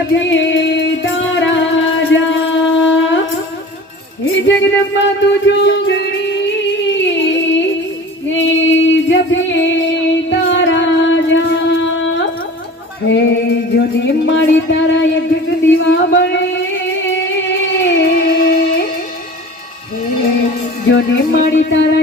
जपे तारा जा हे जगदम्बा तू जोगणी हे जपे तारा जा हे जो ने मारी तारा एक दीवा बने जो ने मारी तारा